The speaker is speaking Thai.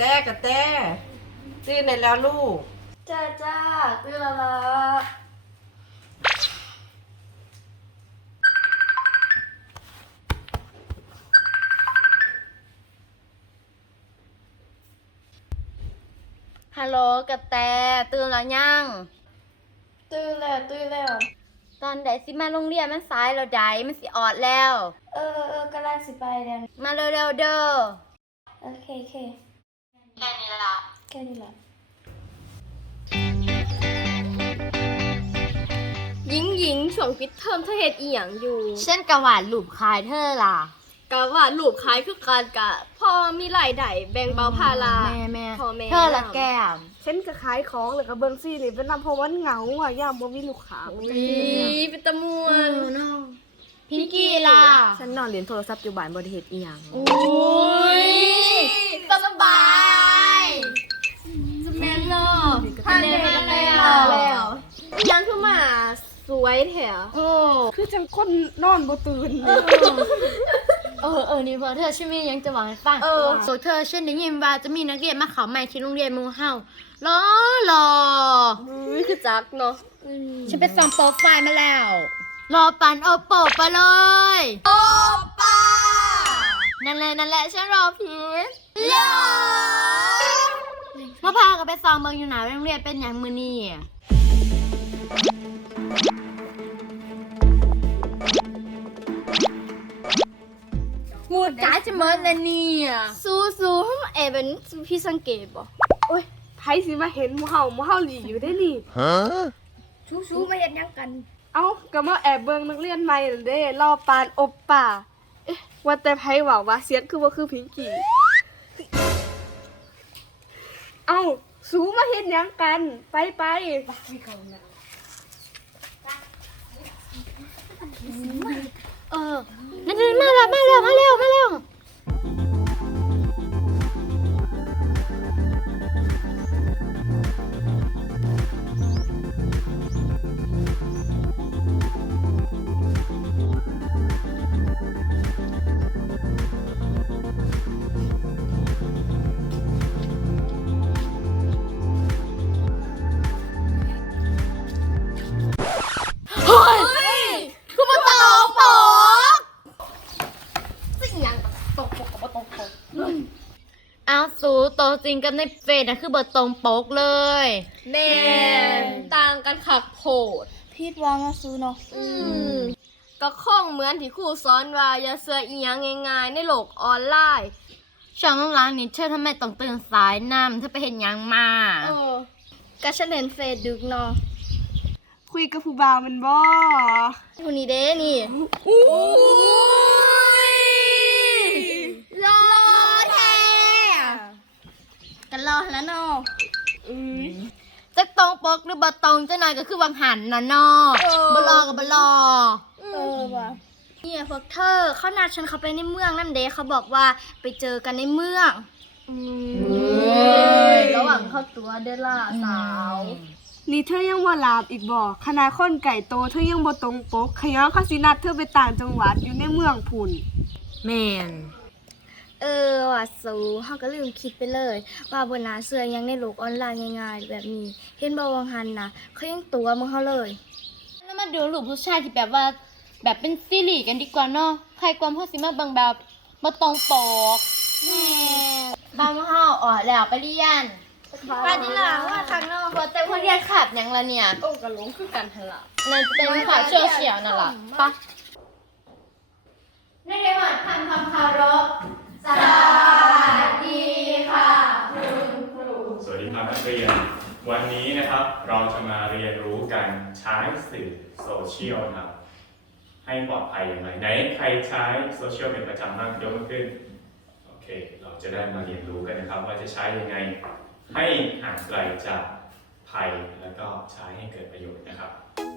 ต้ตื่นได้แล้วลูก จ้าจ้าตื่นแล้วละฮัลโหลกระแตตื่นแล้วยัง ตื่นแล้วตื่นแล้ว ตอนใดสิมาโรงเรียนมันสายแล้วใดมันสิออดแล้ว เออเออกำลังสิไปแล้ว มาเร็วๆเด้อ โอเคโอเค แค่นี้ละแค่นี้แหละหญิงหญิงช่วงปิดเทอมเธอเฮ็ดอีหยังอยู่เช่นกะหวานหลุมคายเธอล่ะ กะว่าลูกขายคือการกะพอมีรายได้แบ่งเบาภาระแม่แม่พ่อแม่เธอละแก้มฉันก็ขายของแล้วก็เบิ่งซี่นี่เป็นนำเพราะว่าเหงาอะย่ามบ่มีลูกค้าอีเป็นตะมวนพี่กี้ล่ะฉันนอนเรียนโทรศัพท์อยู่บ้านบ่ได้เฮ็ดอีหยังโอ้ยสบาย แม่นเนาะทานได้มาแล้วแล้วอีหยังคือมาสวยแถวโอ้คือจังคนนอนบ่ตื่นเออเออนี่พอเธอใช่ไหมยังจะบอกให้ฟังเออโซเธอฉันได้ยินว่าจะมีนักเรียนมาเขาใหม่ที่โรงเรียนหมูเฮารอรออุ้ยคือจักเนาะฉันไปส่องโปรไฟล์มาแล้ว รอปันโอโปะไปเลยโอป้านั่นแหละนั่นแหละฉันรอพีชรอ มาพากันไปซองเมืองอยู่ไหนโรงเรียนเป็นอย่างมือนี่หูจ้าจะเมินเลยเนี่ยสู้สู้ให้มาแอบเป็นพี่สังเกตบ่โอ้ยไผสิมาเห็นหมู่เฮาหมู่เฮาหลีอยู่ได้นี่ชูชูมาเห็นยังกันเอ้าก็มาแอบเบิ่งนักเรียนใหม่นั่นเด้รอปานอบป่า เอ๊ะว่าแต่ไผเว้าว่าเสียงคือบ่คือพิงกี้เอ้าสู มาเห็นยังกัน ไปไปเออนั่น จริงกับในเฟซนะคือเบอร์ตรงโป๊กเลยแม่นต่างกันคักโพดพีดวางมาซูเนาะอืมก็คล่องเหมือนที่ครูสอนว่าอย่าเสืออีหยังง่ายๆในโลกออนไลน์ช่องน้องล้างนี่เชื่อทำไมต้องตื่นสายนำเธอไปเห็นหยังมาเออก็ฉันเห็นเฟซดึกเนาะคุยกับผู้บ่าวมันบ่ผู้นี้เด้นี่ร กันรอแล้วเนาะจะตรงโป๊กหรือเบอร์ตรงจะหน่อยก็คือวังหันนะเนอบ่รอกับบ่รอเออว่ะเนี่ยพวกเธอเขานัดฉันเขาไปในเมืองนั่นเด้เขาบอกว่าไปเจอกันในเมืองระหว่างเข้าตัวเดอล่าสาว นี่เธอยังบ่ลาบอีกบ่ขนาดคนไก่โตเธอยังบ่ตรงปกขย้อนเขาสินัดเธอไปต่างจังหวัดอยู่ในเมืองพุ่นแมน เออว่ะสูเขาก็ลืมคิดไปเลย ว่าบนหนาเสือยังในโลกออนไลน์ง่ายๆแบบนี้ เห็นบอวังหันนะเขายังตัวมึงเขาเลยแล้วมาดูรูปผู้ชายที่แบบว่า แบบเป็นซีรีส์กันดีกว่าเนาะใครความพ่อสิมาเบางแบบบ่ตรงโปกแม่บางเฮาอ่อแล้วไปเรียนไปดีหลังว่าทางนอกพอแต่พอเรียนขาดหยังละเนี่ยโอ้กระหลงคือกันหั่นล่ะนั่นเป็นข่าวเชี่ยวเฉียวนั่นแหละปะในระหว่างทำคำคารพสวัสดีค่ะคุณครู สวัสดีครับนักเรียน วันนี้นะครับเราจะมาเรียนรู้การใช้สื่อ โซเชียลครับ ให้ปลอดภัยอย่างไรไหนใครใช้โซเชียลเป็นประจำบ้างยกมือขึ้นโอเค เราจะได้มาเรียนรู้กันนะครับ ว่าจะใช้ยังไง ให้ห่างไกลจากภัยแล้วก็ใช้ให้เกิดประโยชน์นะครับ